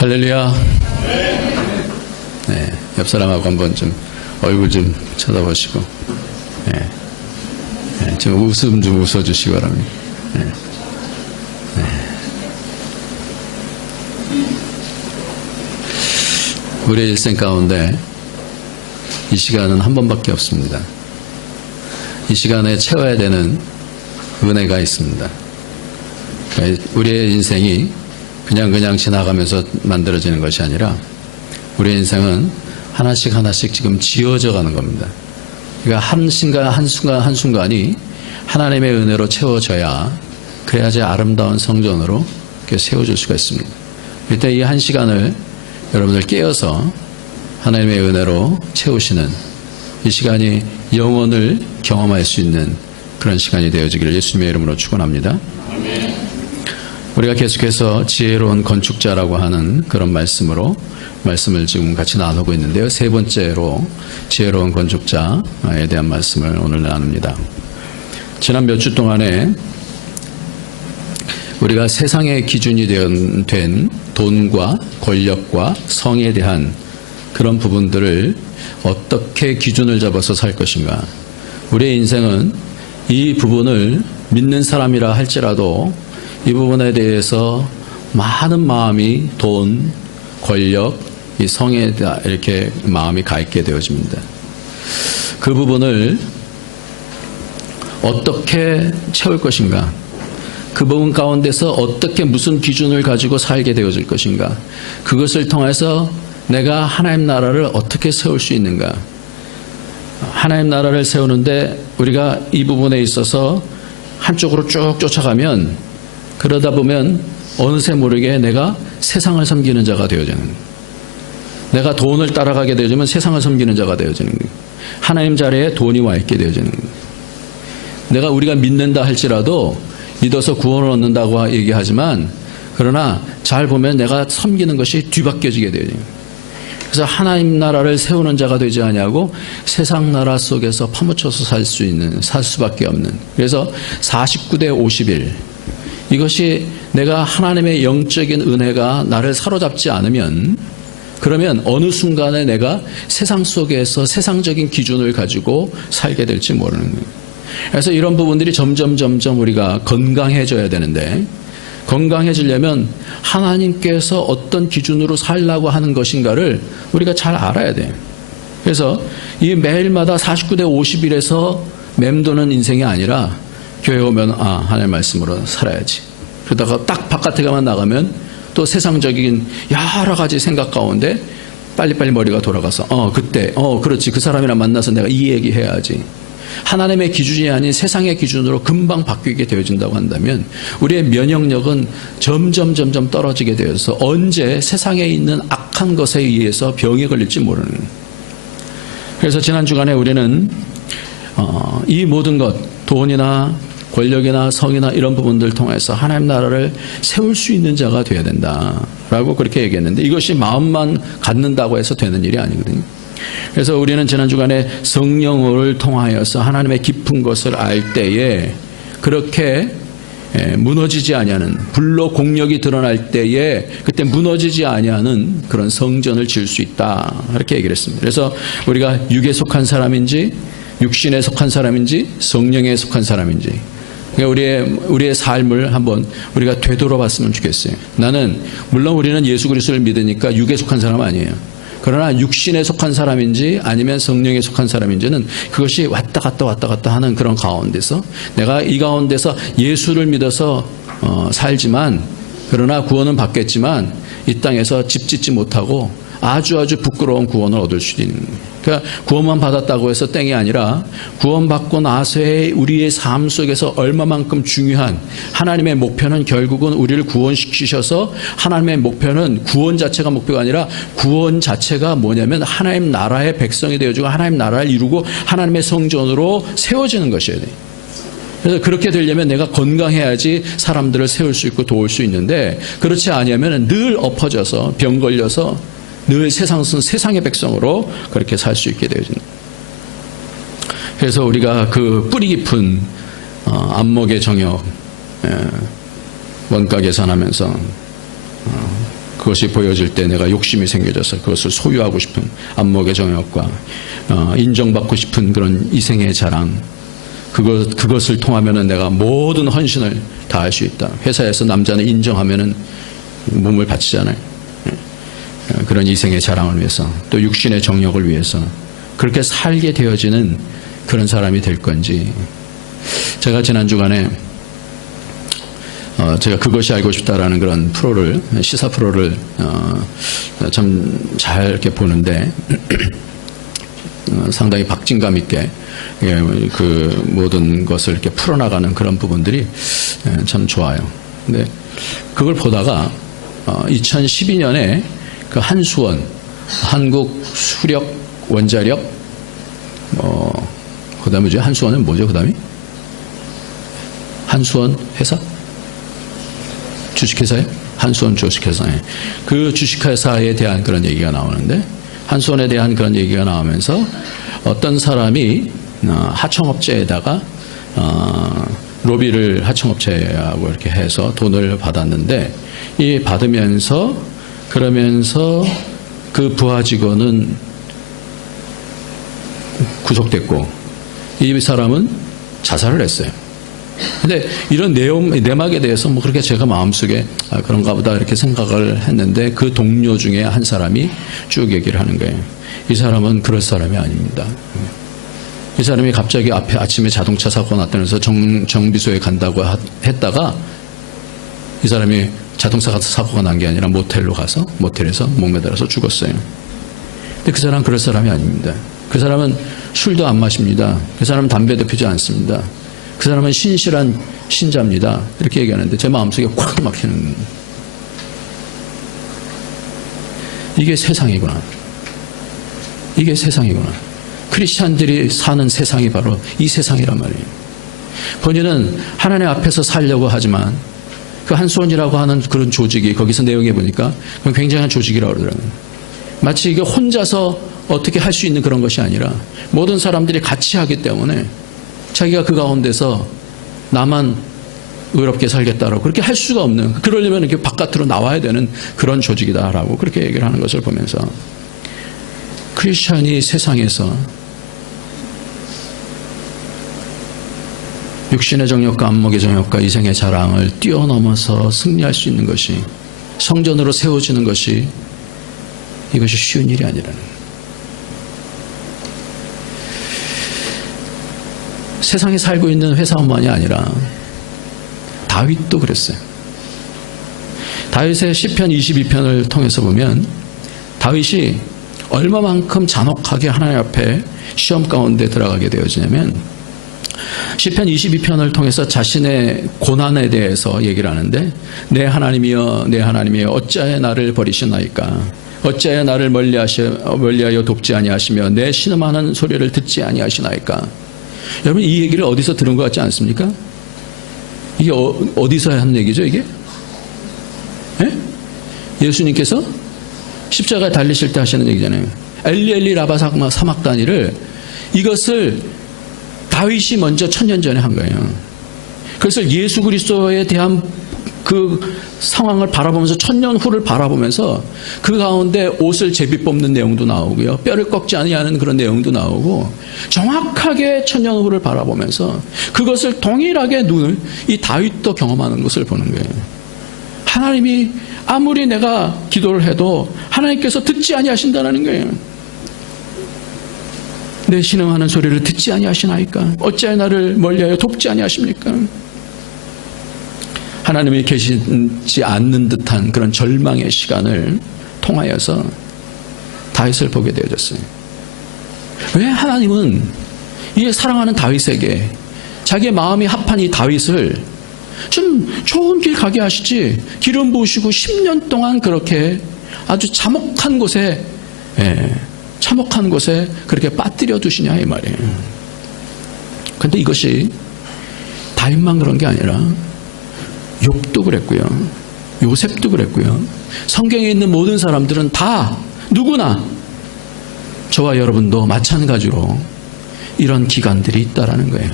할렐루야. 네, 옆 사람하고 한번 좀 얼굴 좀 쳐다보시고, 네, 네, 좀 웃음 좀 웃어주시기 바랍니다. 네, 네. 우리의 일생 가운데 이 시간은 한 번밖에 없습니다. 이 시간에 채워야 되는 은혜가 있습니다. 우리의 인생이 그냥 지나가면서 만들어지는 것이 아니라 우리의 인생은 하나씩 지금 지어져 가는 겁니다. 그러니까 한순간이 하나님의 은혜로 채워져야 그래야지 아름다운 성전으로 이렇게 세워질 수가 있습니다. 이때 이 한 시간을 여러분들 깨어서 하나님의 은혜로 채우시는 이 시간이 영혼을 경험할 수 있는 그런 시간이 되어지기를 예수님의 이름으로 축원합니다. 우리가 계속해서 지혜로운 건축자라고 하는 그런 말씀을 지금 같이 나누고 있는데요. 세 번째로 지혜로운 건축자에 대한 말씀을 오늘 나눕니다. 지난 몇 주 동안에 우리가 세상의 기준이 된 돈과 권력과 성에 대한 그런 부분들을 어떻게 기준을 잡아서 살 것인가. 우리의 인생은 이 부분을 믿는 사람이라 할지라도 이 부분에 대해서 많은 마음이 돈, 권력, 이 성에 이렇게 마음이 가 있게 되어집니다. 그 부분을 어떻게 채울 것인가? 그 부분 가운데서 어떻게 무슨 기준을 가지고 살게 되어질 것인가? 그것을 통해서 내가 하나님 나라를 어떻게 세울 수 있는가? 하나님 나라를 세우는데 우리가 이 부분에 있어서 한쪽으로 쭉 쫓아가면 그러다 보면 어느새 모르게 내가 세상을 섬기는 자가 되어지는 거예요. 내가 돈을 따라가게 되어지면 세상을 섬기는 자가 되어지는 거예요. 하나님 자리에 돈이 와 있게 되어지는 거예요. 우리가 믿는다 할지라도 믿어서 구원을 얻는다고 얘기하지만 그러나 잘 보면 내가 섬기는 것이 뒤바뀌어지게 되어지는 거예요. 그래서 하나님 나라를 세우는 자가 되지 아니하고 세상 나라 속에서 파묻혀서 살 수밖에 없는. 그래서 49대 51 이것이 내가 하나님의 영적인 은혜가 나를 사로잡지 않으면 그러면 어느 순간에 내가 세상 속에서 세상적인 기준을 가지고 살게 될지 모르는 거예요. 그래서 이런 부분들이 점점 우리가 건강해져야 되는데 건강해지려면 하나님께서 어떤 기준으로 살라고 하는 것인가를 우리가 잘 알아야 돼요. 그래서 이 매일마다 49대 50일에서 맴도는 인생이 아니라 교회 오면 하나님 말씀으로 살아야지. 그러다가 딱 바깥에만 나가면 또 세상적인 여러 가지 생각 가운데 빨리빨리 머리가 돌아가서 그렇지 그 사람이랑 만나서 내가 이 얘기 해야지. 하나님의 기준이 아닌 세상의 기준으로 금방 바뀌게 되어진다고 한다면 우리의 면역력은 점점 떨어지게 되어서 언제 세상에 있는 악한 것에 의해서 병에 걸릴지 모르는. 그래서 지난 주간에 우리는 이 모든 것 돈이나 권력이나 성이나 이런 부분들을 통해서 하나님 나라를 세울 수 있는 자가 되어야 된다라고 그렇게 얘기했는데 이것이 마음만 갖는다고 해서 되는 일이 아니거든요. 그래서 우리는 지난 주간에 성령을 통하여서 하나님의 깊은 것을 알 때에 그렇게 무너지지 아니하는 불로 공력이 드러날 때에 그때 무너지지 아니하는 그런 성전을 지을 수 있다 이렇게 얘기를 했습니다. 그래서 우리가 육에 속한 사람인지 육신에 속한 사람인지 성령에 속한 사람인지 우리의 삶을 한번 우리가 되돌아봤으면 좋겠어요. 물론 우리는 예수 그리스도를 믿으니까 육에 속한 사람 아니에요. 그러나 육신에 속한 사람인지 아니면 성령에 속한 사람인지는 그것이 왔다 갔다 하는 그런 가운데서 내가 이 가운데서 예수를 믿어서 살지만 그러나 구원은 받겠지만 이 땅에서 집 짓지 못하고 아주 부끄러운 구원을 얻을 수도 있는 거예요. 그러니까 구원만 받았다고 해서 땡이 아니라 구원받고 나서의 우리의 삶 속에서 얼마만큼 중요한 하나님의 목표는 결국은 우리를 구원시키셔서 하나님의 목표는 구원 자체가 목표가 아니라 구원 자체가 뭐냐면 하나님 나라의 백성이 되어주고 하나님 나라를 이루고 하나님의 성전으로 세워지는 것이어야 돼요. 그래서 그렇게 되려면 내가 건강해야지 사람들을 세울 수 있고 도울 수 있는데 그렇지 않으면 늘 엎어져서 병 걸려서 늘 세상의 백성으로 그렇게 살 수 있게 되어진다. 그래서 우리가 그 뿌리 깊은 안목의 정욕 원가 계산하면서 그것이 보여질 때 내가 욕심이 생겨져서 그것을 소유하고 싶은 안목의 정욕과 인정받고 싶은 그런 이생의 자랑, 그것을 통하면은 내가 모든 헌신을 다할 수 있다. 회사에서 남자는 인정하면은 몸을 바치잖아요. 그런 이생의 자랑을 위해서, 또 육신의 정욕을 위해서 그렇게 살게 되어지는 그런 사람이 될 건지. 제가 지난 주간에 제가 그것이 알고 싶다라는 그런 프로를, 시사 프로를 참 잘 이렇게 보는데 상당히 박진감 있게 그 모든 것을 이렇게 풀어나가는 그런 부분들이 참 좋아요. 근데 그걸 보다가 2012년에 그 한수원, 한국 수력 원자력, 그 다음에 한수원은 뭐죠? 그 다음에 한수원 회사? 주식회사에? 한수원 주식회사에. 그 주식회사에 대한 그런 얘기가 나오는데, 한수원에 대한 그런 얘기가 나오면서 어떤 사람이 하청업체에다가 로비를 하청업체하고 이렇게 해서 돈을 받았는데, 이 받으면서 그러면서 그 부하 직원은 구속됐고 이 사람은 자살을 했어요. 근데 이런 내막에 대해서 뭐 그렇게 제가 마음속에 그런가 보다 이렇게 생각을 했는데, 그 동료 중에 한 사람이 쭉 얘기를 하는 거예요. 이 사람은 그럴 사람이 아닙니다. 이 사람이 갑자기 앞에 아침에 자동차 사고가 났다면서 정비소에 간다고 했다가 이 사람이 자동차 사고가 난 게 아니라 모텔에서 목매달아서 죽었어요. 근데 그 사람은 그럴 사람이 아닙니다. 그 사람은 술도 안 마십니다. 그 사람은 담배도 피지 않습니다. 그 사람은 신실한 신자입니다. 이렇게 얘기하는데 제 마음속에 꽉 막히는, 이게 세상이구나. 이게 세상이구나. 크리스찬들이 사는 세상이 바로 이 세상이란 말이에요. 본인은 하나님 앞에서 살려고 하지만 그 한수원이라고 하는 그런 조직이, 거기서 내용해 보니까 그건 굉장한 조직이라고 그러더라고요. 마치 이게 혼자서 어떻게 할 수 있는 그런 것이 아니라 모든 사람들이 같이 하기 때문에 자기가 그 가운데서 나만 의롭게 살겠다라고 그렇게 할 수가 없는, 그러려면 이렇게 바깥으로 나와야 되는 그런 조직이다라고 그렇게 얘기를 하는 것을 보면서, 크리스천이 세상에서 육신의 정욕과 안목의 정욕과 이생의 자랑을 뛰어넘어서 승리할 수 있는 것이, 성전으로 세워지는 것이, 이것이 쉬운 일이 아니라는 거예요. 세상에 살고 있는 회사원만이 아니라 다윗도 그랬어요. 다윗의 시편 22편을 통해서 보면 다윗이 얼마만큼 잔혹하게 하나님 앞에 시험 가운데 들어가게 되어지냐면, 시편 22편을 통해서 자신의 고난에 대해서 얘기를 하는데, 내 하나님이여 내 하나님이여 어찌하여 나를 버리시나이까, 어찌하여 나를 멀리하여 돕지 아니하시며 내 신음하는 소리를 듣지 아니하시나이까. 여러분, 이 얘기를 어디서 들은 것 같지 않습니까? 이게 어디서 하는 얘기죠, 이게? 예? 예수님께서 십자가에 달리실 때 하시는 얘기잖아요. 엘리 엘리 라마 사막다니를, 이것을 다윗이 먼저 1000년 전에 한 거예요. 그것을 예수 그리스도에 대한 그 상황을 바라보면서 1000년 후를 바라보면서 그 가운데 옷을 제비 뽑는 내용도 나오고요, 뼈를 꺾지 아니하는 그런 내용도 나오고, 정확하게 1000년 후를 바라보면서 그것을 동일하게 이 다윗도 경험하는 것을 보는 거예요. 하나님이 아무리 내가 기도를 해도 하나님께서 듣지 아니하신다는 거예요. 내 신음하는 소리를 듣지 아니하시나이까, 어찌하여 나를 멀리하여 돕지 아니하십니까. 하나님이 계시지 않는 듯한 그런 절망의 시간을 통하여서 다윗을 보게 되어졌어요. 왜 하나님은 이 사랑하는 다윗에게 자기의 마음이 합한 이 다윗을 좀 좋은 길 가게 하시지, 기름 부으시고 10년 동안 그렇게 아주 참혹한 곳에 그렇게 빠뜨려 두시냐 이 말이에요. 그런데 이것이 다윗만 그런 게 아니라 욥도 그랬고요, 요셉도 그랬고요, 성경에 있는 모든 사람들은 다 누구나 저와 여러분도 마찬가지로 이런 기간들이 있다라는 거예요.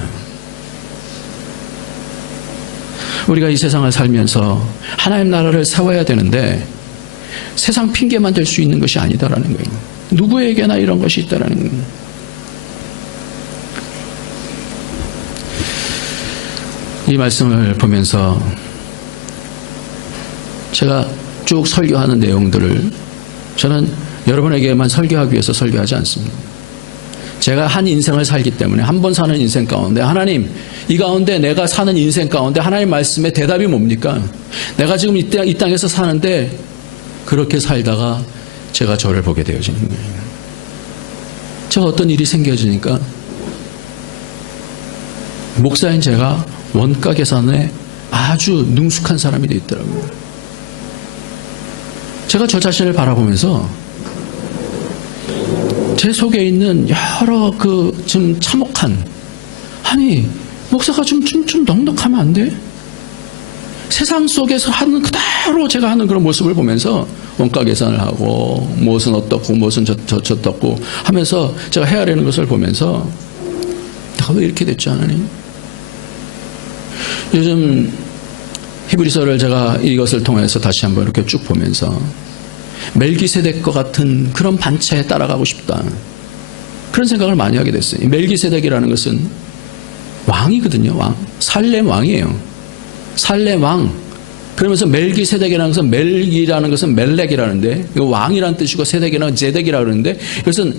우리가 이 세상을 살면서 하나님 나라를 세워야 되는데 세상 핑계만 될 수 있는 것이 아니다라는 거예요. 누구에게나 이런 것이 있다라는 거예요. 이 말씀을 보면서 제가 쭉 설교하는 내용들을 저는 여러분에게만 설교하기 위해서 설교하지 않습니다. 제가 한 인생을 살기 때문에 한 번 사는 인생 가운데 하나님, 이 가운데 내가 사는 인생 가운데 하나님 말씀의 대답이 뭡니까? 내가 지금 이 땅에서 사는데 그렇게 살다가 제가 저를 보게 되어지는 거예요. 제가 어떤 일이 생겨지니까 목사인 제가 원가 계산에 아주 능숙한 사람이 되어 있더라고요. 제가 저 자신을 바라보면서 제 속에 있는 여러 좀 참혹한, 아니 목사가 좀 넉넉하면 안 돼? 세상 속에서 하는 그대로 제가 하는 그런 모습을 보면서 원가 계산을 하고 무엇은 어떻고 무엇은 저떻고 하면서 제가 헤아리는 것을 보면서 내가 왜 이렇게 됐지 하나님? 요즘 히브리서를 제가 이것을 통해서 다시 한번 이렇게 쭉 보면서 멜기세덱과 같은 그런 반차에 따라가고 싶다, 그런 생각을 많이 하게 됐어요. 멜기세덱이라는 것은 왕이거든요. 왕. 살렘 왕이에요. 살렘 왕. 그러면서 멜기세덱이라는 것은, 멜기라는 것은 멜렉이라는데, 이거 왕이라는 뜻이고 세덱이라는 제덱이라고 그러는데, 이것은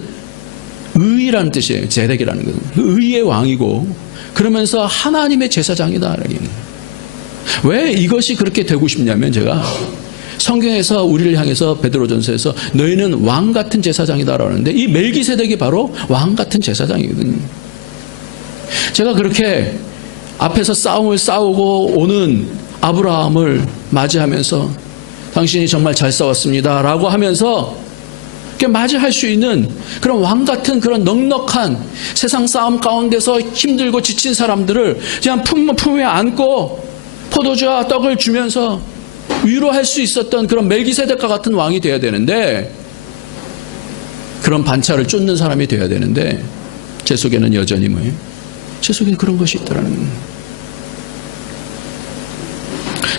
의라는 뜻이에요. 제덱이라는 것은 의의 왕이고, 그러면서 하나님의 제사장이다. 왜 이것이 그렇게 되고 싶냐면, 제가 성경에서 우리를 향해서 베드로전서에서 너희는 왕 같은 제사장이다라고 하는데, 이 멜기세덱이 바로 왕 같은 제사장이거든요. 제가 그렇게 앞에서 싸움을 싸우고 오는 아브라함을 맞이하면서 당신이 정말 잘 싸웠습니다 라고 하면서 맞이할 수 있는 그런 왕 같은 그런 넉넉한 세상 싸움 가운데서 힘들고 지친 사람들을 그냥 품에 안고 포도주와 떡을 주면서 위로할 수 있었던 그런 멜기세덱과 같은 왕이 되어야 되는데, 그런 반차를 쫓는 사람이 되어야 되는데, 제 속에는 여전히 뭐예요? 제 속에 그런 것이 있더라는 거예요.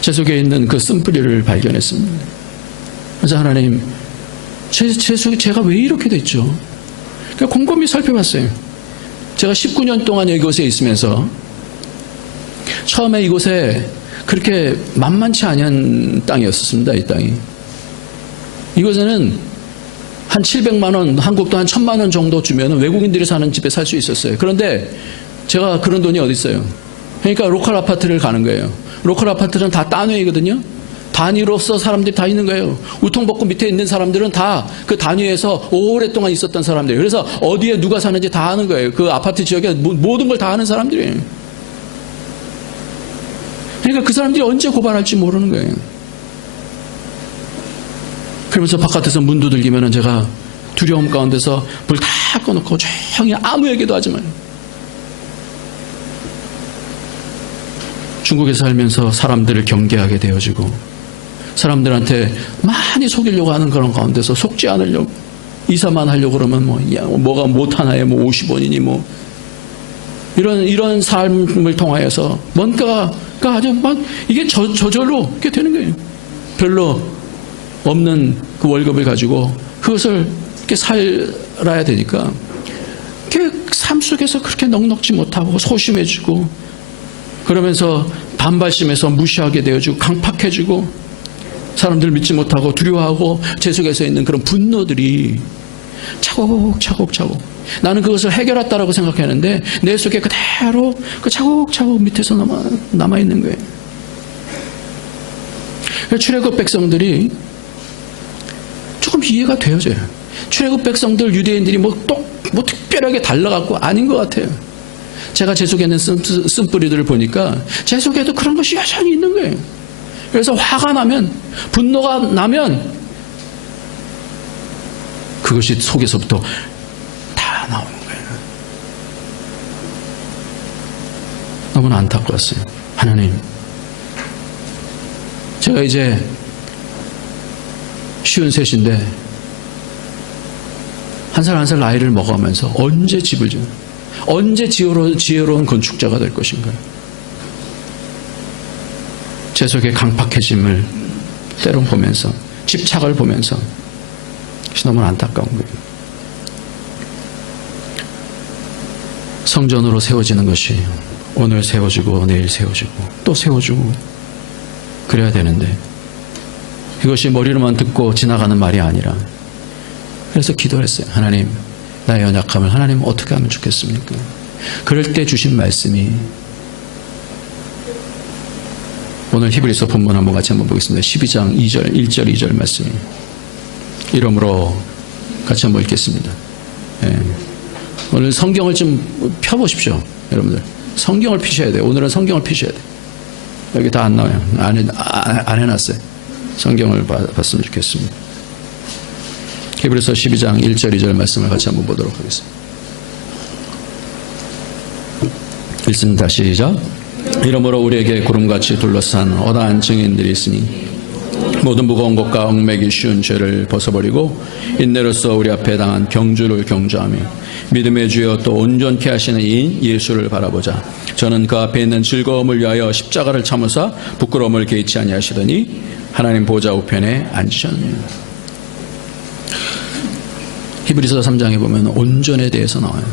제 속에 있는 그 쓴뿌리를 발견했습니다. 그래서 하나님, 제 속에 제가 왜 이렇게 됐죠? 그러니까 곰곰이 살펴봤어요. 제가 19년 동안 이곳에 있으면서 처음에 이곳에 그렇게 만만치 않은 땅이었습니다. 이 땅이. 이곳에는 한 700만 원, 한국도 한 1000만 원 정도 주면 외국인들이 사는 집에 살 수 있었어요. 그런데 제가 그런 돈이 어디 있어요? 그러니까 로컬 아파트를 가는 거예요. 로컬 아파트는 다 단위이거든요. 단위로서 사람들이 다 있는 거예요. 우통벗고 밑에 있는 사람들은 다 그 단위에서 오랫동안 있었던 사람들이에요. 그래서 어디에 누가 사는지 다 아는 거예요. 그 아파트 지역에 모든 걸 다 아는 사람들이에요. 그러니까 그 사람들이 언제 고발할지 모르는 거예요. 그러면서 바깥에서 문 두들기면은 제가 두려움 가운데서 불 다 꺼놓고 조용히 아무 얘기도 하지 마요. 중국에서 살면서 사람들을 경계하게 되어지고, 사람들한테 많이 속이려고 하는 그런 가운데서 속지 않으려고, 이사만 하려고 그러면 뭐가 못하나요? 50원이니 이런 삶을 통하여서 뭔가가 아주 이게 저절로 이렇게 되는 거예요. 별로 없는 그 월급을 가지고 그것을 이렇게 살아야 되니까, 이렇게 삶 속에서 그렇게 넉넉지 못하고 소심해지고, 그러면서 반발심에서 무시하게 되어지고 강팍해지고, 사람들 믿지 못하고 두려워하고, 제 속에서 있는 그런 분노들이 차곡차곡 나는 그것을 해결했다라고 생각했는데 내 속에 그대로 그 차곡차곡 밑에서 남아있는 거예요. 출애굽 백성들이 조금 이해가 되어져요. 출애굽 백성들, 유대인들이 특별하게 달라갖고 아닌 것 같아요. 제가 제 속에 있는 쓴뿌리들을 보니까 제 속에도 그런 것이 여전히 있는 거예요. 그래서 화가 나면, 분노가 나면 그것이 속에서부터 다 나오는 거예요. 너무나 안타까웠어요. 하나님, 제가 이제 53인데 한 살 한 살 나이를 먹어가면서 언제 집을 언제 지혜로운 건축자가 될 것인가? 제 속에 강팍해짐을 때론 보면서 집착을 보면서 너무 안타까운 거예요. 성전으로 세워지는 것이 오늘 세워지고 내일 세워지고 또 세워지고 그래야 되는데 이것이 머리로만 듣고 지나가는 말이 아니라 그래서 기도했어요. 하나님, 나의 연약함을 하나님 어떻게 하면 좋겠습니까? 그럴 때 주신 말씀이 오늘 히브리서 본문 한번 같이 한번 보겠습니다. 12장 2절, 1절, 2절 말씀이 이러므로 같이 한번 읽겠습니다. 예. 오늘 성경을 좀 펴보십시오. 여러분들 성경을 피셔야 돼요. 오늘은 성경을 피셔야 돼요. 여기 다 안 나와요. 안 해놨어요. 성경을 봤으면 좋겠습니다. 히브리서 12장 1절 2절 말씀을 같이 한번 보도록 하겠습니다. 읽습니다. 시작. 이러므로 우리에게 구름같이 둘러싼 어다한 증인들이 있으니 모든 무거운 것과 얽매기 쉬운 죄를 벗어버리고 인내로써 우리 앞에 당한 경주를 경주하며 믿음의 주여 또 온전케 하시는 이인 예수를 바라보자. 저는 그 앞에 있는 즐거움을 위하여 십자가를 참으사 부끄러움을 개의치 아니하시더니 하나님 보좌 우편에 앉으셨느니라. 히브리서 3장에 보면 온전에 대해서 나와요.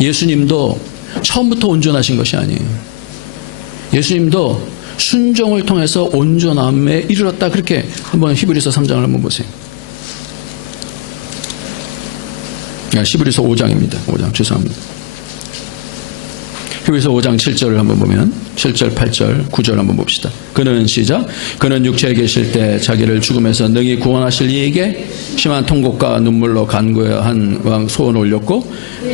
예수님도 처음부터 온전하신 것이 아니에요. 예수님도 순종을 통해서 온전함에 이르렀다. 그렇게 한번 히브리서 3장을 한번 보세요. 히브리서 5장입니다. 5장 죄송합니다. 히브리서 5장 7절을 한번 보면 7절, 8절, 9절 한번 봅시다. 그는 시작. 그는 육체에 계실 때 자기를 죽음에서 능히 구원하실 이에게 심한 통곡과 눈물로 간구한 왕 소원을 올렸고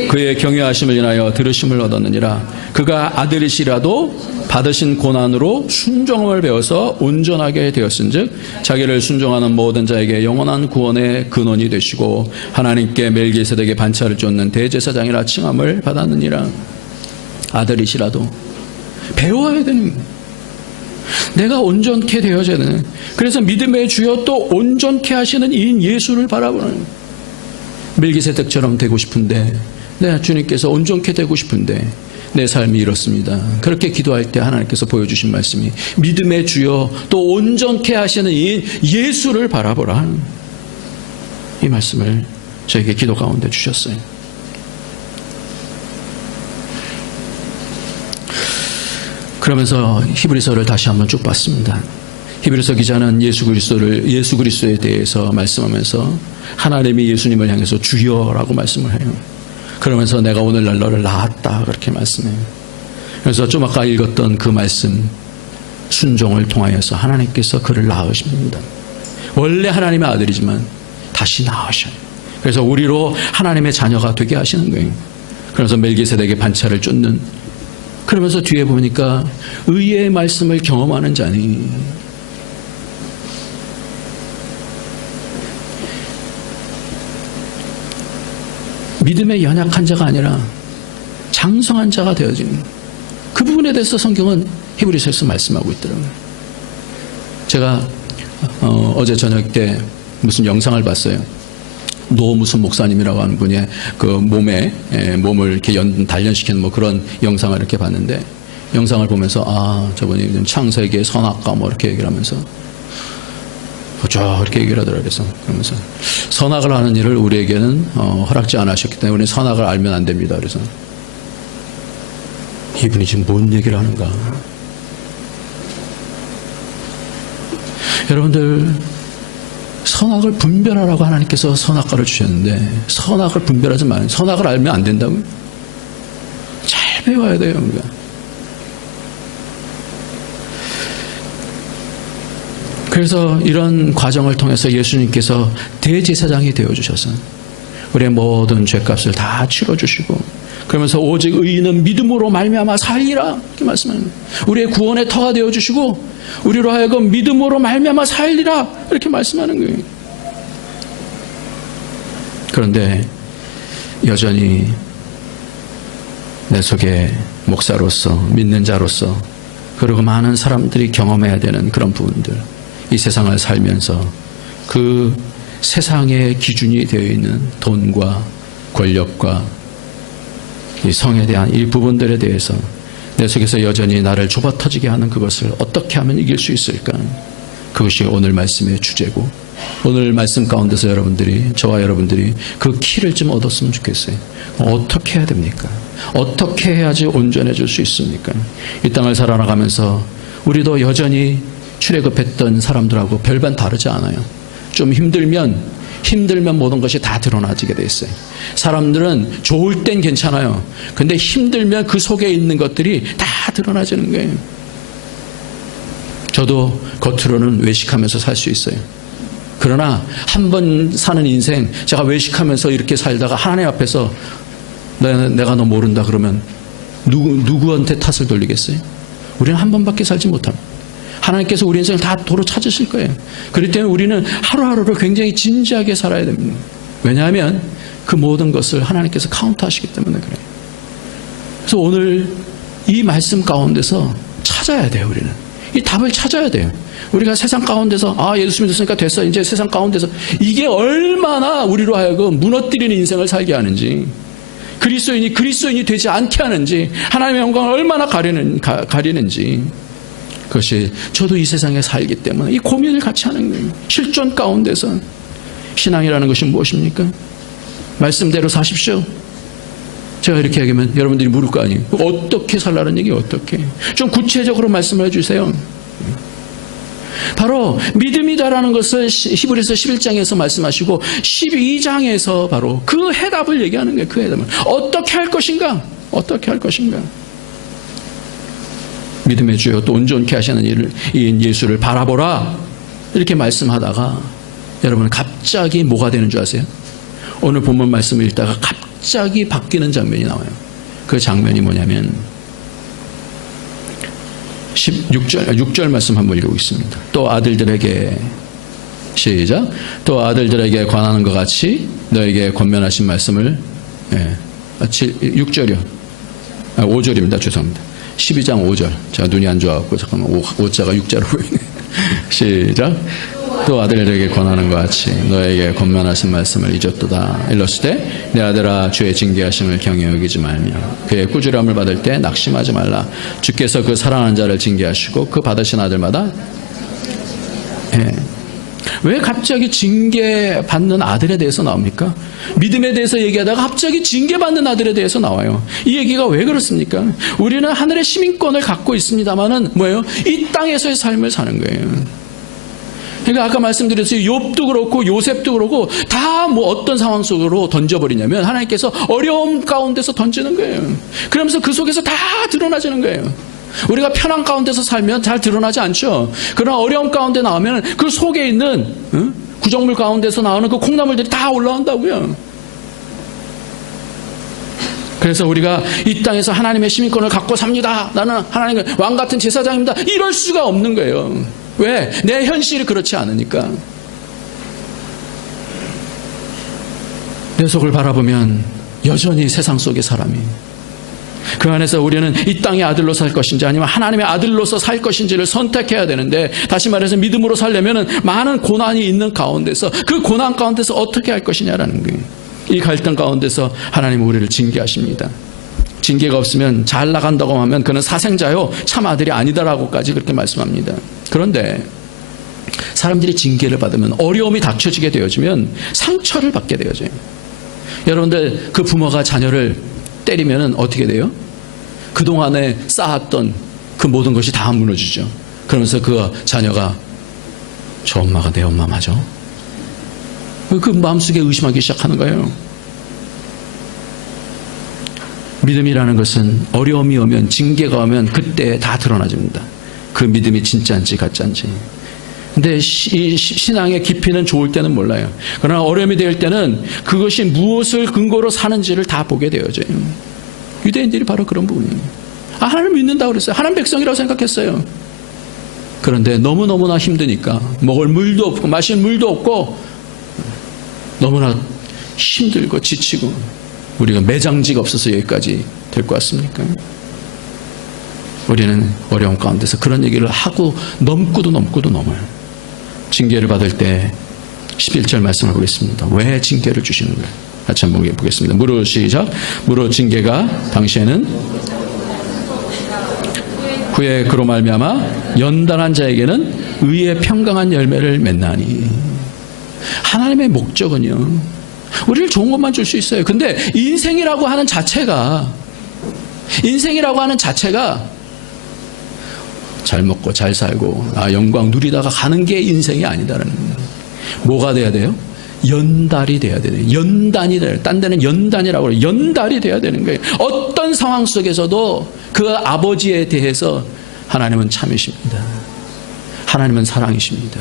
그의 경외하심을 인하여 들으심을 얻었느니라. 그가 아들이시라도 받으신 고난으로 순종을 배워서 온전하게 되었은즉 자기를 순종하는 모든 자에게 영원한 구원의 근원이 되시고 하나님께 멜기세덱의 반차를 쫓는 대제사장이라 칭함을 받았느니라. 아들이시라도 배워야 되는 거예요. 내가 온전케 되어져야 되는. 그래서 믿음의 주여 또 온전케 하시는 이인 예수를 바라보는 거예요. 멜기세덱처럼 되고 싶은데 네, 주님께서 온전케 되고 싶은데 내 삶이 이렇습니다. 그렇게 기도할 때 하나님께서 보여주신 말씀이 믿음의 주여 또 온전케 하시는 이인 예수를 바라보라. 이 말씀을 저에게 기도 가운데 주셨어요. 그러면서 히브리서를 다시 한번 쭉 봤습니다. 히브리서 기자는 예수 그리스도에 대해서 말씀하면서 하나님이 예수님을 향해서 주여라고 말씀을 해요. 그러면서 내가 오늘날 너를 낳았다 그렇게 말씀해요. 그래서 좀 아까 읽었던 그 말씀 순종을 통하여서 하나님께서 그를 낳으십니다. 원래 하나님의 아들이지만 다시 낳으셔요. 그래서 우리로 하나님의 자녀가 되게 하시는 거예요. 그래서 멜기세덱의 반차를 쫓는. 그러면서 뒤에 보니까 의의 말씀을 경험하는 자니 믿음의 연약한 자가 아니라 장성한 자가 되어지는 그 부분에 대해서 성경은 히브리서에서 말씀하고 있더라고요. 제가 어제 저녁 때 무슨 영상을 봤어요. 노무슨 목사님이라고 하는 분이 그 몸을 이렇게 단련시키는 뭐 그런 영상을 이렇게 봤는데 영상을 보면서 저분이 창세기의 선악과 뭐 이렇게 얘기를 하면서 그렇죠 이렇게 얘기를 하더라고요. 그러면서 선악을 하는 일을 우리에게는 허락지 않으셨기 때문에 우리는 선악을 알면 안 됩니다. 그래서 이분이 지금 뭔 얘기를 하는가. 여러분들 선악을 분별하라고 하나님께서 선악과를 주셨는데 선악을 분별하지 마요. 선악을 알면 안 된다고요? 잘 배워야 돼요. 우리가. 그래서 이런 과정을 통해서 예수님께서 대제사장이 되어주셔서 우리의 모든 죄값을 다 치러주시고 그러면서 오직 의인은 믿음으로 말미암아 살리라 이렇게 말씀합니다. 우리의 구원의 터가 되어주시고 우리로 하여금 믿음으로 말미암아 살리라 이렇게 말씀하는 거예요. 그런데 여전히 내 속에 목사로서 믿는 자로서 그리고 많은 사람들이 경험해야 되는 그런 부분들 이 세상을 살면서 그 세상의 기준이 되어 있는 돈과 권력과 이 성에 대한 이 부분들에 대해서 내 속에서 여전히 나를 좁아 터지게 하는 그것을 어떻게 하면 이길 수 있을까? 그것이 오늘 말씀의 주제고, 오늘 말씀 가운데서 저와 여러분들이 그 키를 좀 얻었으면 좋겠어요. 어떻게 해야 됩니까? 어떻게 해야지 온전해질 수 있습니까? 이 땅을 살아나가면서 우리도 여전히 출애굽했던 사람들하고 별반 다르지 않아요. 좀 힘들면 모든 것이 다 드러나지게 돼 있어요. 사람들은 좋을 땐 괜찮아요. 근데 힘들면 그 속에 있는 것들이 다 드러나지는 거예요. 저도 겉으로는 외식하면서 살 수 있어요. 그러나 한 번 사는 인생, 제가 외식하면서 이렇게 살다가 하나님 앞에서 내가 너 모른다 그러면 누구한테 탓을 돌리겠어요? 우리는 한 번밖에 살지 못합니다. 하나님께서 우리 인생을 다 도로 찾으실 거예요. 그렇기 때문에 우리는 하루하루를 굉장히 진지하게 살아야 됩니다. 왜냐하면 그 모든 것을 하나님께서 카운트하시기 때문에 그래요. 그래서 오늘 이 말씀 가운데서 찾아야 돼요. 우리는 이 답을 찾아야 돼요. 우리가 세상 가운데서 예수 믿었으니까 됐어, 이제 세상 가운데서, 이게 얼마나 우리로 하여금 무너뜨리는 인생을 살게 하는지, 그리스도인이 되지 않게 하는지, 하나님의 영광을 얼마나 가리는지, 그것이 저도 이 세상에 살기 때문에 이 고민을 같이 하는 거예요. 실존 가운데서 신앙이라는 것이 무엇입니까? 말씀대로 사십시오. 제가 이렇게 얘기하면 여러분들이 물을 거 아니에요. 어떻게 살라는 얘기, 어떻게? 좀 구체적으로 말씀해 주세요. 바로 믿음이다라는 것을 히브리서 11장에서 말씀하시고 12장에서 바로 그 해답을 얘기하는 거예요. 그 해답을. 어떻게 할 것인가? 어떻게 할 것인가? 믿음의 주여 또 온전케 하시는 이인 예수를 바라보라, 이렇게 말씀하다가 여러분 갑자기 뭐가 되는 줄 아세요? 오늘 본문 말씀을 읽다가 갑자기 바뀌는 장면이 나와요. 그 장면이 뭐냐면 6절 말씀 한번 읽어보겠습니다. 또 아들들에게, 시작, 또 아들들에게 관하는 것 같이 너에게 권면하신 말씀을, 6절이요. 5절입니다. 죄송합니다. 12장 5절. 제가 눈이 안 좋아갖고 잠깐만 5자가 6자로 보이네. 시작. 또 아들에게 권하는 것 같이 너에게 권면하신 말씀을 잊었도다. 일렀을 때 내 아들아 주의 징계하심을 경히 여기지 말며 그의 꾸지람을 받을 때 낙심하지 말라. 주께서 그 사랑하는 자를 징계하시고 그 받으신 아들마다 왜 갑자기 징계받는 아들에 대해서 나옵니까? 믿음에 대해서 얘기하다가 갑자기 징계받는 아들에 대해서 나와요. 이 얘기가 왜 그렇습니까? 우리는 하늘의 시민권을 갖고 있습니다만은 뭐예요? 이 땅에서의 삶을 사는 거예요. 그러니까 아까 말씀드렸어요. 욥도 그렇고 요셉도 그렇고 다 뭐 어떤 상황 속으로 던져버리냐면 하나님께서 어려움 가운데서 던지는 거예요. 그러면서 그 속에서 다 드러나지는 거예요. 우리가 편안 가운데서 살면 잘 드러나지 않죠. 그러나 어려움 가운데 나오면 그 속에 있는 구정물 가운데서 나오는 그 콩나물들이 다 올라온다고요. 그래서 우리가 이 땅에서 하나님의 시민권을 갖고 삽니다. 나는 하나님의 왕 같은 제사장입니다. 이럴 수가 없는 거예요. 왜? 내 현실이 그렇지 않으니까. 내 속을 바라보면 여전히 세상 속의 사람이, 그 안에서 우리는 이 땅의 아들로 살 것인지 아니면 하나님의 아들로서 살 것인지를 선택해야 되는데, 다시 말해서 믿음으로 살려면 많은 고난이 있는 가운데서 그 고난 가운데서 어떻게 할 것이냐라는 거예요. 이 갈등 가운데서 하나님은 우리를 징계하십니다. 징계가 없으면 잘 나간다고 하면 그는 사생자요 참 아들이 아니다라고까지 그렇게 말씀합니다. 그런데 사람들이 징계를 받으면, 어려움이 닥쳐지게 되어지면 상처를 받게 되어져요. 여러분들 그 부모가 자녀를 때리면 어떻게 돼요? 그동안에 쌓았던 그 모든 것이 다 무너지죠. 그러면서 그 자녀가 저 엄마가 내 엄마 맞아? 그 마음속에 의심하기 시작하는 거예요. 믿음이라는 것은 어려움이 오면, 징계가 오면 그때 다 드러나집니다. 그 믿음이 진짜인지 가짜인지. 근데 신앙의 깊이는 좋을 때는 몰라요. 그러나 어려움이 될 때는 그것이 무엇을 근거로 사는지를 다 보게 되어져요. 유대인들이 바로 그런 부분이에요. 하나님을 믿는다고 그랬어요. 하나님 백성이라고 생각했어요. 그런데 너무너무나 힘드니까 먹을 물도 없고 마실 물도 없고 너무나 힘들고 지치고, 우리가 매장지가 없어서 여기까지 될 것 같습니까? 우리는 어려움 가운데서 그런 얘기를 하고 넘고도 넘어요. 징계를 받을 때 11절 말씀을 보겠습니다. 왜 징계를 주시는가? 같이 한번 보겠습니다. 무릇, 시작. 무릇 징계가 당시에는 후에 그로 말미암아 연단한 자에게는 의의 평강한 열매를 맺나니. 하나님의 목적은요, 우리를 좋은 것만 줄 수 있어요. 근데 인생이라고 하는 자체가 잘 먹고 잘 살고 영광 누리다가 가는 게 인생이 아니다라는 거예요. 뭐가 돼야 돼요? 연달이 돼야 되는, 연단이 돼요. 딴 데는 연단이라고 그래요. 연달이 돼야 되는 거예요. 어떤 상황 속에서도 그 아버지에 대해서 하나님은 참이십니다. 하나님은 사랑이십니다.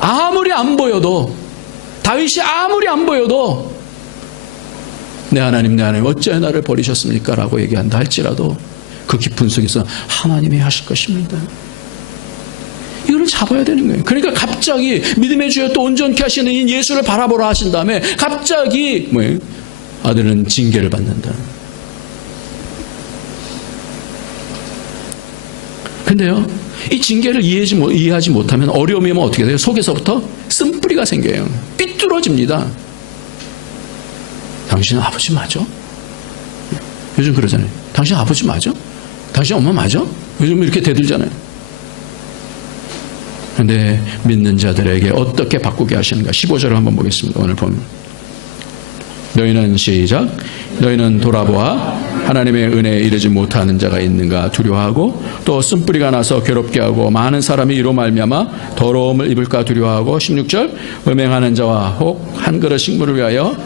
아무리 안 보여도, 다윗이 아무리 안 보여도 내 하나님 어찌하여 나를 버리셨습니까? 라고 얘기한다 할지라도 그 깊은 속에서 하나님이 하실 것입니다. 이거를 잡아야 되는 거예요. 그러니까 갑자기 믿음의 주여 또 온전케 하시는 이 예수를 바라보라 하신 다음에 갑자기 뭐예요? 아들은 징계를 받는다. 근데요, 이 징계를 이해하지 못하면 어려움이 오면 어떻게 돼요? 속에서부터 쓴뿌리가 생겨요. 삐뚤어집니다. 당신 아버지 맞아? 요즘 그러잖아요. 당신 아버지 맞아? 당신 엄마 맞아? 요즘 이렇게 대들잖아요. 그런데 믿는 자들에게 어떻게 바꾸게 하시는가? 15절을 한번 보겠습니다. 오늘 보면 너희는 시작, 너희는 돌아보아 하나님의 은혜에 이르지 못하는 자가 있는가 두려워하고 또 쓴뿌리가 나서 괴롭게 하고 많은 사람이 이로 말미암아 더러움을 입을까 두려워하고 16절 음행하는 자와 혹 한 그릇 식물을 위하여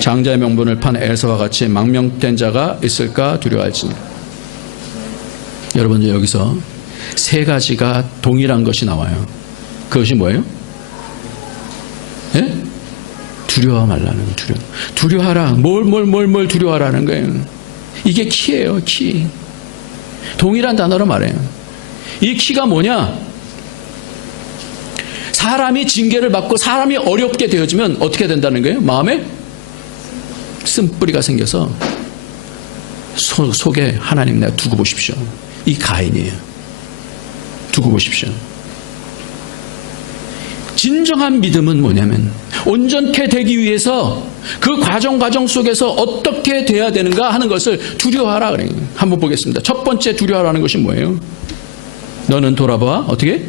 장자의 명분을 판 에서와 같이 망명된 자가 있을까 두려워할지니. 여러분 여기서 세 가지가 동일한 것이 나와요. 그것이 뭐예요? 예? 두려워 말라는 두려워. 두려워하라. 뭘 두려워하라는 거예요. 이게 키예요, 키. 동일한 단어로 말해요. 이 키가 뭐냐? 사람이 징계를 받고 사람이 어렵게 되어지면 어떻게 된다는 거예요? 마음에 쓴뿌리가 생겨서 속에 하나님 내가 두고 보십시오. 이 가인이에요. 두고 보십시오. 진정한 믿음은 뭐냐면 온전케 되기 위해서 그 과정 속에서 어떻게 돼야 되는가 하는 것을 두려워하라 그래요. 한번 보겠습니다. 첫 번째 두려워하라는 것이 뭐예요? 너는 돌아봐. 어떻게?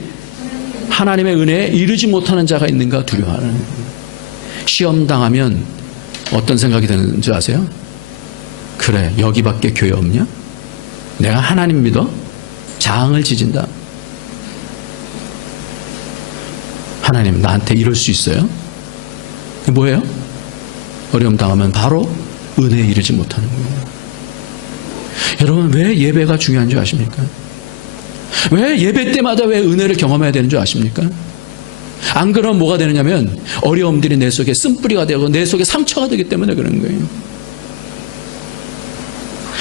하나님의 은혜에 이르지 못하는 자가 있는가 두려워하라는 거예요. 시험 당하면 어떤 생각이 드는지 아세요? 그래, 여기밖에 교회 없냐? 내가 하나님 믿어? 장을 지진다. 하나님 나한테 이럴 수 있어요? 뭐예요? 어려움 당하면 바로 은혜에 이르지 못하는 거예요. 여러분 왜 예배가 중요한 줄 아십니까? 왜 예배 때마다 왜 은혜를 경험해야 되는 줄 아십니까? 안 그러면 뭐가 되느냐면 어려움들이 내 속에 쓴뿌리가 되고 내 속에 상처가 되기 때문에 그런 거예요.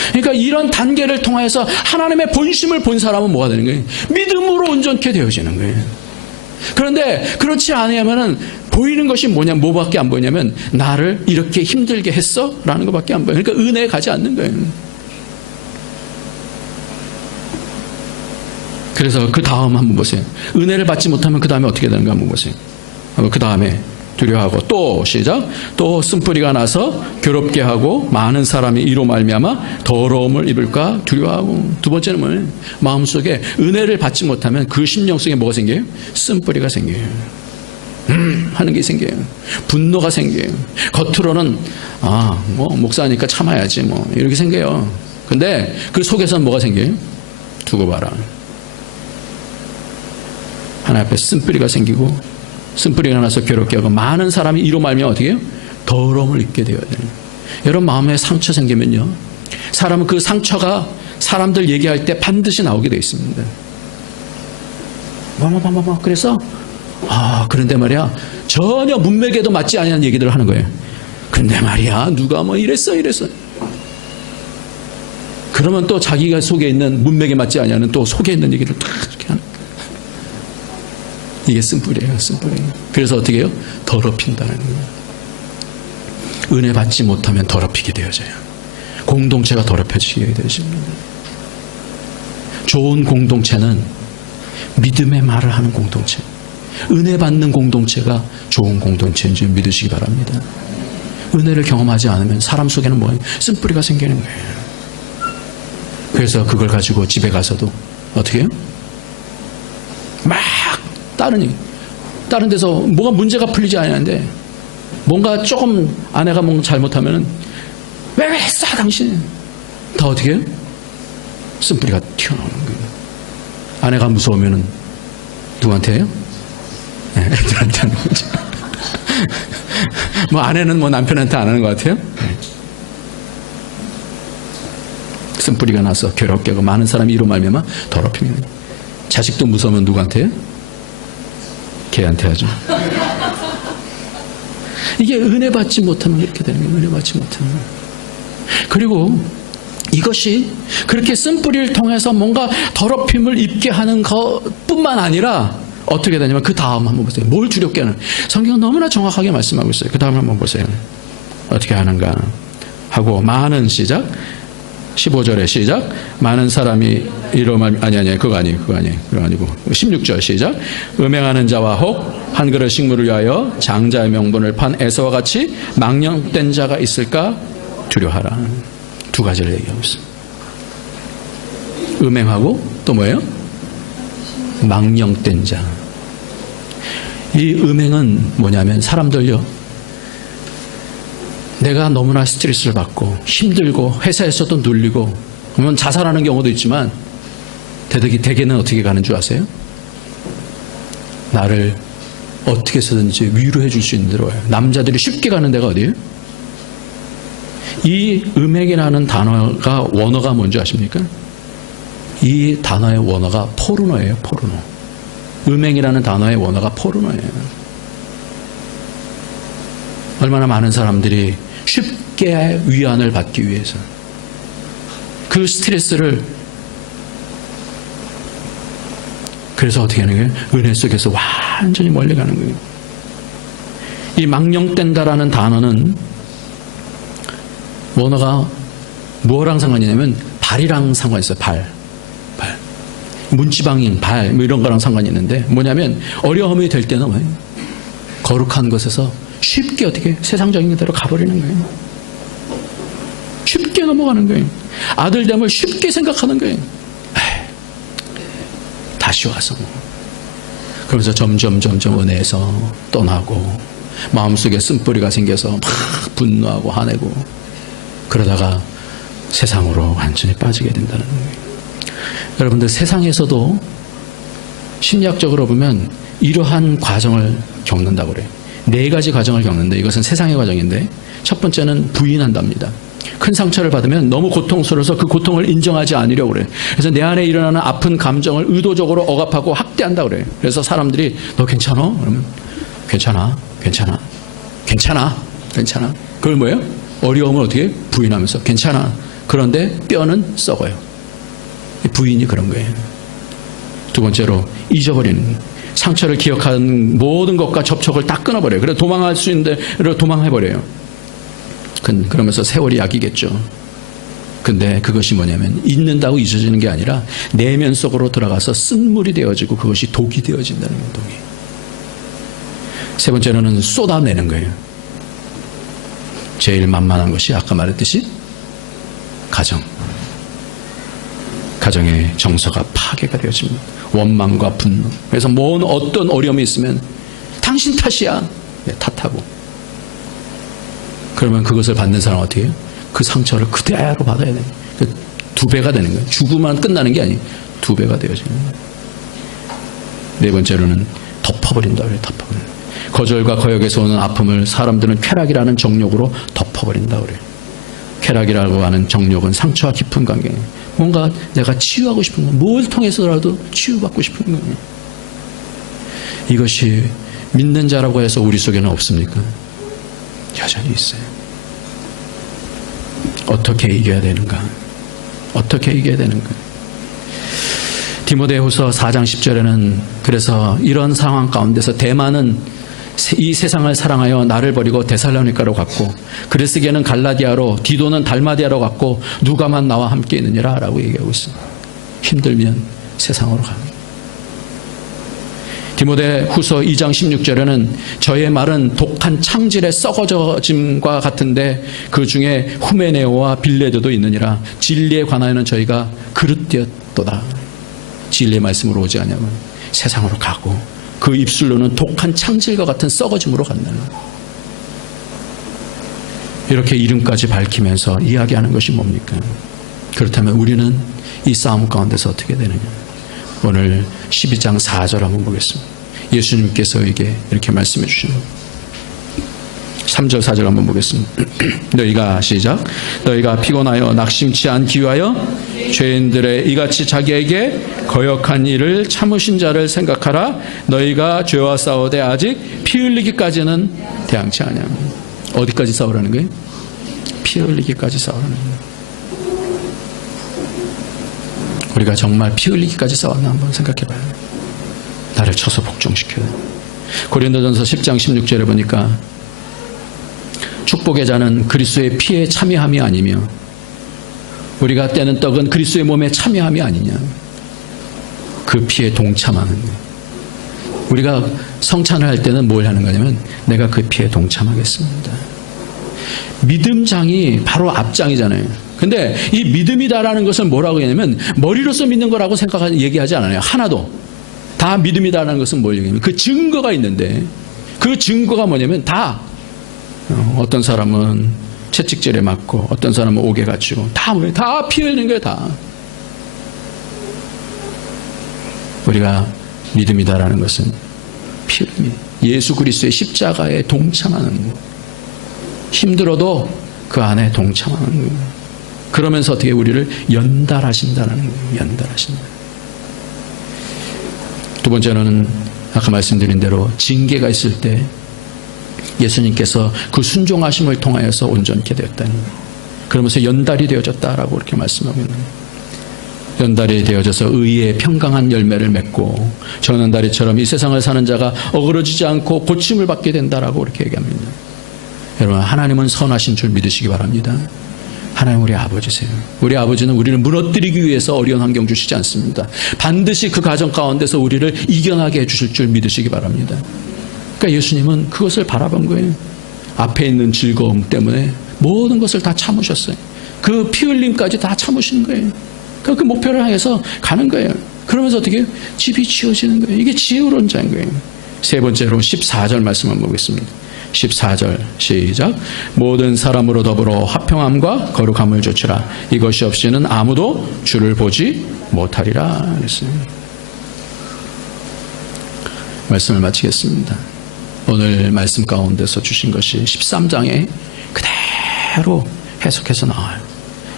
그러니까 이런 단계를 통해서 하나님의 본심을 본 사람은 뭐가 되는 거예요? 믿음으로 온전케 되어지는 거예요. 그런데 그렇지 않으면은 보이는 것이 뭐밖에 안 보이냐면 나를 이렇게 힘들게 했어? 라는 것밖에 안 보여요. 그러니까 은혜에 가지 않는 거예요. 그래서 그 다음 한번 보세요. 은혜를 받지 못하면 그 다음에 어떻게 되는가 한번 보세요. 그 다음에 두려워하고 또 시작, 또 쓴뿌리가 나서 괴롭게 하고 많은 사람이 이로 말미암아 더러움을 입을까 두려워하고. 두 번째는 뭐예요? 마음속에 은혜를 받지 못하면 그 심령 속에 뭐가 생겨요? 쓴뿌리가 생겨요. 하는 게 생겨요. 분노가 생겨요. 겉으로는 목사니까 참아야지 이렇게 생겨요. 근데 그 속에서는 뭐가 생겨요? 두고 봐라. 하나님 앞에 쓴뿌리가 생기고 쓴뿌리가 나서 괴롭게 하고 많은 사람이 이로 말미암아 어떻게 해요? 더러움을 입게 되어야 돼요. 여러분 마음에 상처 생기면요, 사람은 그 상처가 사람들 얘기할 때 반드시 나오게 되어 있습니다. 그래서 그런데 말이야 전혀 문맥에도 맞지 않는 얘기들을 하는 거예요. 근데 말이야 누가 이랬어. 그러면 또 자기가 속에 있는 문맥에 맞지 않는 또 속에 있는 얘기를 딱 이렇게 하는 거예요. 이게 쓴뿌리예요, 쓴뿌리. 그래서 어떻게 해요? 더럽힌다는 거예요. 은혜 받지 못하면 더럽히게 되어져요. 공동체가 더럽혀지게 되어집니다. 좋은 공동체는 믿음의 말을 하는 공동체, 은혜 받는 공동체가 좋은 공동체인 줄 믿으시기 바랍니다. 은혜를 경험하지 않으면 사람 속에는 뭐예요? 쓴뿌리가 생기는 거예요. 그래서 그걸 가지고 집에 가서도 어떻게 해요? 막 다른 데서 뭐가 문제가 풀리지 않았는데 뭔가 조금 아내가 뭔가 잘못하면 왜 했어 당신? 다 어떻게 해요? 쓴뿌리가 튀어나오는 거예요. 아내가 무서우면 누구한테 해요? 네, 애들한테 하는 거죠. 뭐 아내는 뭐 남편한테 안 하는 것 같아요? 네. 쓴뿌리가 나서 괴롭게 하고 많은 사람이 이로 말미암아 더럽히는 거예요. 자식도 무서우면 누구한테 해요? 걔한테 하죠. 이게 은혜 받지 못하면 이렇게 되는 거예요. 은혜 받지 못하면. 그리고 이것이 그렇게 쓴뿌리를 통해서 뭔가 더럽힘을 입게 하는 것뿐만 아니라 어떻게 되냐면 그 다음 한번 보세요. 뭘 두렵게 하는. 성경은 너무나 정확하게 말씀하고 있어요. 그 다음 한번 보세요. 어떻게 하는가 하고 많은 시작 15절에 시작 많은 사람이 이러면 그거 아니고 16절 시작 음행하는 자와 혹 한 그릇 식물을 위하여 장자의 명분을 판 에서와 같이 망령된 자가 있을까 두려워하라. 두 가지를 얘기하고 있습니다. 음행하고 또 뭐예요? 망령된 자. 이 음행은 뭐냐면 사람들요, 내가 너무나 스트레스를 받고 힘들고 회사에서도 눌리고 그러면 자살하는 경우도 있지만 대개는 어떻게 가는 줄 아세요? 나를 어떻게 해서든지 위로해 줄 수 있는 데로 와요. 남자들이 쉽게 가는 데가 어디예요? 이 음행이라는 단어가 원어가 뭔지 아십니까? 이 단어의 원어가 포르노예요. 포르노. 음행이라는 단어의 원어가 포르노예요. 얼마나 많은 사람들이 쉽게 위안을 받기 위해서 그 스트레스를 그래서 어떻게 하는 거예요? 은혜 속에서 완전히 멀리 가는 거예요. 이 망령된다라는 단어는 원어가 뭐랑 상관이 있냐면 발이랑 상관이 있어요. 발. 문지방인 발 뭐 이런 거랑 상관이 있는데 뭐냐면 어려움이 될 때는 뭐예요? 거룩한 것에서 쉽게 어떻게 세상적인 대로 가버리는 거예요. 쉽게 넘어가는 거예요. 아들됨을 쉽게 생각하는 거예요. 다시 와서 그러면서 점점 은혜에서 떠나고 마음속에 쓴뿌리가 생겨서 막 분노하고 화내고 그러다가 세상으로 완전히 빠지게 된다는 거예요. 여러분들 세상에서도 심리학적으로 보면 이러한 과정을 겪는다고 그래요. 4가지 과정을 겪는데 이것은 세상의 과정인데 첫 번째는 부인한답니다. 큰 상처를 받으면 너무 고통스러워서 그 고통을 인정하지 않으려고 그래요. 그래서 내 안에 일어나는 아픈 감정을 의도적으로 억압하고 학대한다고 그래요. 그래서 사람들이 너 괜찮아? 그러면 괜찮아. 그걸 뭐예요? 어려움을 어떻게 부인하면서 괜찮아. 그런데 뼈는 썩어요. 부인이 그런 거예요. 두 번째로 잊어버리는 거예요. 상처를 기억하는 모든 것과 접촉을 다 끊어버려요. 그래서 도망할 수 있는데 도망해버려요. 그러면서 세월이 약이겠죠. 근데 그것이 뭐냐면 잊는다고 잊어지는 게 아니라 내면 속으로 들어가서 쓴물이 되어지고 그것이 독이 되어진다는 거예요. 독이. 세 번째로는 쏟아내는 거예요. 제일 만만한 것이 아까 말했듯이 가정의 정서가 파괴가 되어집니다. 원망과 분노. 그래서 어떤 어려움이 있으면 당신 탓이야. 네, 탓하고. 그러면 그것을 받는 사람은 어떻게 해요? 그 상처를 그대로 받아야 돼요. 2배가 되는 거예요. 죽으면 끝나는 게 아니에요. 2배가 되어지는 거예요. 네 번째로는 덮어버린다 그래요. 거절과 거역에서 오는 아픔을 사람들은 쾌락이라는 정욕으로 덮어버린다 그래요. 쾌락이라고 하는 정욕은 상처와 깊은 관계예요. 뭔가 내가 치유하고 싶은 거, 뭘 통해서라도 치유받고 싶은 거예요. 이것이 믿는 자라고 해서 우리 속에는 없습니까? 여전히 있어요. 어떻게 이겨야 되는가? 디모데후서 4장 10절에는 그래서 이런 상황 가운데서 대만은 이 세상을 사랑하여 나를 버리고 데살로니가로 갔고 그레스게는 갈라디아로 디도는 달마디아로 갔고 누가만 나와 함께 있느니라 라고 얘기하고 있습니다. 힘들면 세상으로 가는. 디모데후서 2장 16절에는 저의 말은 독한 창질의 썩어짐과 같은데 그 중에 후메네오와 빌레도도 있느니라. 진리에 관하여는 저희가 그릇되었도다. 진리의 말씀으로 오지 않으면 세상으로 가고 그 입술로는 독한 창질과 같은 썩어짐으로 간다는 거예요. 이렇게 이름까지 밝히면서 이야기하는 것이 뭡니까? 그렇다면 우리는 이 싸움 가운데서 어떻게 되느냐? 오늘 12장 4절 한번 보겠습니다. 예수님께서 이렇게 말씀해 주시는 3절 4절 한번 보겠습니다. 너희가 시작. 너희가 피곤하여 낙심치 않기 위하여 죄인들의 이같이 자기에게 거역한 일을 참으신 자를 생각하라. 너희가 죄와 싸우되 아직 피 흘리기까지는 대항치 아니하며. 어디까지 싸우라는 거예요? 피 흘리기까지 싸우라는 거예요. 우리가 정말 피 흘리기까지 싸웠나 한번 생각해 봐요. 나를 쳐서 복종시켜요. 고린도전서 10장 16절에 보니까 축복의 자는 그리스도의 피에 참여함이 아니며 우리가 떼는 떡은 그리스도의 몸에 참여함이 아니냐. 그 피에 동참하는 거예요. 우리가 성찬을 할 때는 뭘 하는 거냐면 내가 그 피에 동참하겠습니다. 믿음장이 바로 앞장이잖아요. 근데 이 믿음이다라는 것을 뭐라고 하냐면 머리로서 믿는 거라고 얘기하지 않아요. 하나도. 다 믿음이다라는 것은 뭘 얘기하냐면 그 증거가 있는데 그 증거가 뭐냐면 다 어떤 사람은 채찍질에 맞고 어떤 사람은 옥에 갇히고 다 뭐예요? 다 피 흘리는 거예요. 다. 우리가 믿음이다라는 것은 피 흘림. 예수 그리스도의 십자가에 동참하는 거예요. 힘들어도 그 안에 동참하는 거예요. 그러면서 어떻게 우리를 연달하신다는 거예요. 연달하신다. 두 번째로는 아까 말씀드린 대로 징계가 있을 때 예수님께서 그 순종하심을 통하여서 온전케 되었다니. 그러면서 연달이 되어졌다라고 그렇게 말씀하고 있는 거예요. 연달이 되어져서 의의 평강한 열매를 맺고 전원다리처럼 이 세상을 사는 자가 어그러지지 않고 고침을 받게 된다라고 그렇게 얘기합니다. 여러분, 하나님은 선하신 줄 믿으시기 바랍니다. 하나님 우리 아버지세요. 우리 아버지는 우리를 무너뜨리기 위해서 어려운 환경 주시지 않습니다. 반드시 그 가정 가운데서 우리를 이겨나게 해주실 줄 믿으시기 바랍니다. 그러니까 예수님은 그것을 바라본 거예요. 앞에 있는 즐거움 때문에 모든 것을 다 참으셨어요. 그 피 흘림까지 다 참으시는 거예요. 그러니까 그 목표를 향해서 가는 거예요. 그러면서 어떻게 해요? 집이 지어지는 거예요. 이게 지혜로운 자인 거예요. 세 번째로 14절 말씀 한번 보겠습니다. 14절 시작. 모든 사람으로 더불어 화평함과 거룩함을 조치라. 이것이 없이는 아무도 주를 보지 못하리라 그랬어요. 말씀을 마치겠습니다. 오늘 말씀 가운데서 주신 것이 13장에 그대로 해석해서 나와요.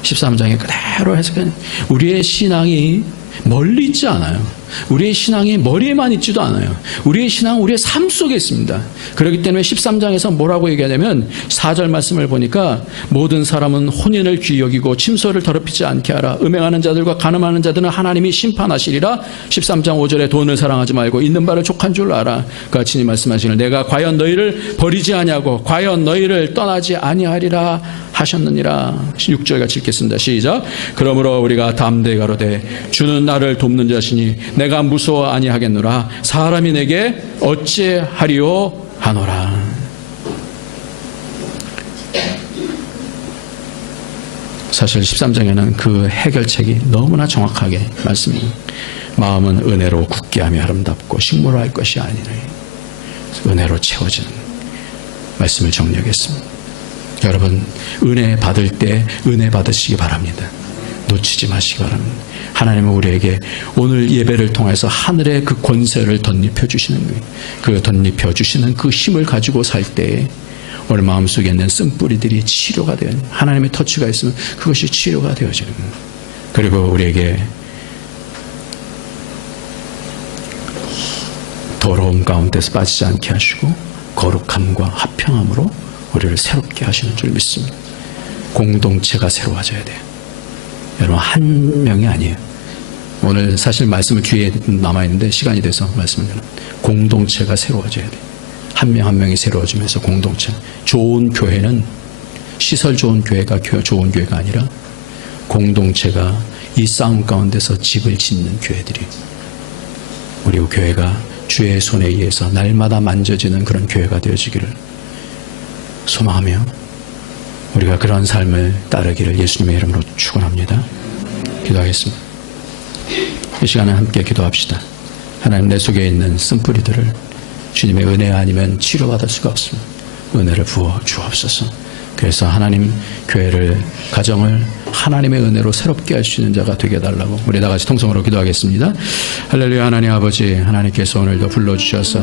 13장에 그대로 해석해서 우리의 신앙이 멀리 있지 않아요. 우리의 신앙이 머리에만 있지도 않아요. 우리의 신앙은 우리의 삶 속에 있습니다. 그렇기 때문에 13장에서 뭐라고 얘기하냐면 4절 말씀을 보니까 모든 사람은 혼인을 귀히 여기고 침소를 더럽히지 않게 하라. 음행하는 자들과 간음하는 자들은 하나님이 심판하시리라. 13장 5절에 돈을 사랑하지 말고 있는 바를 족한 줄 알아. 같이 말씀하시는 내가 과연 너희를 버리지 아니하고 과연 너희를 떠나지 아니하리라 하셨느니라. 6절 같이 읽겠습니다. 시작. 그러므로 우리가 담대히 가로되 주는 나를 돕는 자시니 내가 무서워 아니하겠노라. 사람이 내게 어찌하리요 하노라. 사실 13장에는 그 해결책이 너무나 정확하게 말씀입니다. 마음은 은혜로 굳게 하며 아름답고 식물할 것이 아니라 은혜로 채워지는 말씀을 정리하겠습니다. 여러분, 은혜 받을 때 은혜 받으시기 바랍니다. 놓치지 마시기 바랍니다. 하나님은 우리에게 오늘 예배를 통해서 하늘의 그 권세를 덧입혀 주시는 거예요. 그 덧입혀 주시는 그 힘을 가지고 살 때에 오늘 마음속에 있는 쓴뿌리들이 치료가 되어요. 하나님의 터치가 있으면 그것이 치료가 되어지는 거예요. 그리고 우리에게 더러움 가운데서 빠지지 않게 하시고 거룩함과 화평함으로 우리를 새롭게 하시는 줄 믿습니다. 공동체가 새로워져야 돼요. 여러분, 한 명이 아니에요. 오늘 사실 말씀은 뒤에 남아있는데 시간이 돼서 말씀을 드립니다. 공동체가 새로워져야 돼요. 한 명 한 명이 새로워지면서 공동체. 좋은 교회는 시설 좋은 교회가 좋은 교회가 아니라 공동체가 이 싸움 가운데서 집을 짓는 교회들이 우리 교회가 주의 손에 의해서 날마다 만져지는 그런 교회가 되어지기를 소망하며 우리가 그런 삶을 따르기를 예수님의 이름으로 축원합니다. 기도하겠습니다. 이 시간에 함께 기도합시다. 하나님 내 속에 있는 쓴뿌리들을 주님의 은혜 아니면 치료받을 수가 없습니다. 은혜를 부어 주옵소서. 그래서 하나님 교회를 가정을 하나님의 은혜로 새롭게 할 수 있는 자가 되게 해달라고 우리 다 같이 통성으로 기도하겠습니다. 할렐루야. 하나님 아버지, 하나님께서 오늘도 불러주셔서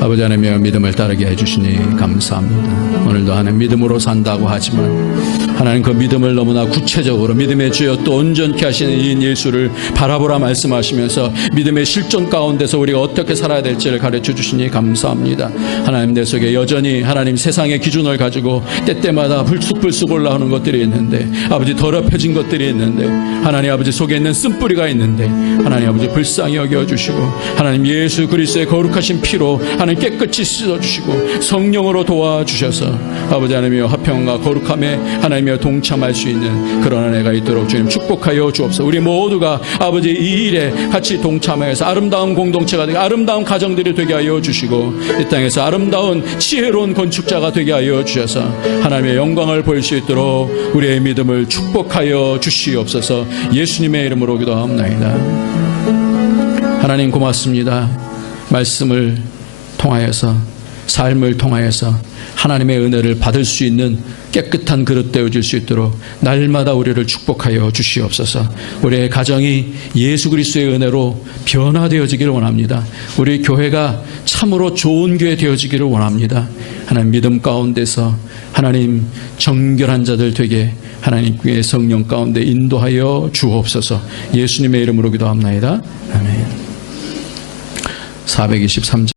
아버지 하나님의 믿음을 따르게 해주시니 감사합니다. 오늘도 하나님 믿음으로 산다고 하지만 하나님 그 믿음을 너무나 구체적으로 믿음의 주여 또 온전케 하시는 이 예수를 바라보라 말씀하시면서 믿음의 실존 가운데서 우리가 어떻게 살아야 될지를 가르쳐 주시니 감사합니다. 하나님 내 속에 여전히 하나님 세상의 기준을 가지고 때때마다 불쑥불쑥 올라오는 것들이 있는데 아버지 더럽혀진 것들이 있는데 하나님 아버지 속에 있는 쓴뿌리가 있는데 하나님 아버지 불쌍히 여겨주시고 하나님 예수 그리스도의 거룩하신 피로 하나님 깨끗이 씻어주시고 성령으로 도와주셔서 아버지 하나님이여 화평과 거룩함에 하나님이여 동참할 수 있는 그런 은혜가 있도록 주님 축복하여 주옵소서. 우리 모두가 아버지 이 일에 같이 동참하여서 아름다운 공동체가 되게 아름다운 가정들이 되게 하여 주시고 이 땅에서 아름다운 지혜로운 건축자가 되게 하여 주셔서 하나님의 영광을 보일 수 있도록 우리의 믿음을 축복하여 주시옵소서. 예수님의 이름으로 기도하옵나이다. 하나님 고맙습니다. 말씀을 통하여서 삶을 통하여서 하나님의 은혜를 받을 수 있는 깨끗한 그릇 되어질 수 있도록 날마다 우리를 축복하여 주시옵소서. 우리의 가정이 예수 그리스도의 은혜로 변화되어지기를 원합니다. 우리 교회가 참으로 좋은 교회 되어지기를 원합니다. 하나님 믿음 가운데서 하나님 정결한 자들 되게 하나님의 성령 가운데 인도하여 주옵소서. 예수님의 이름으로 기도합나이다. 아멘. 423절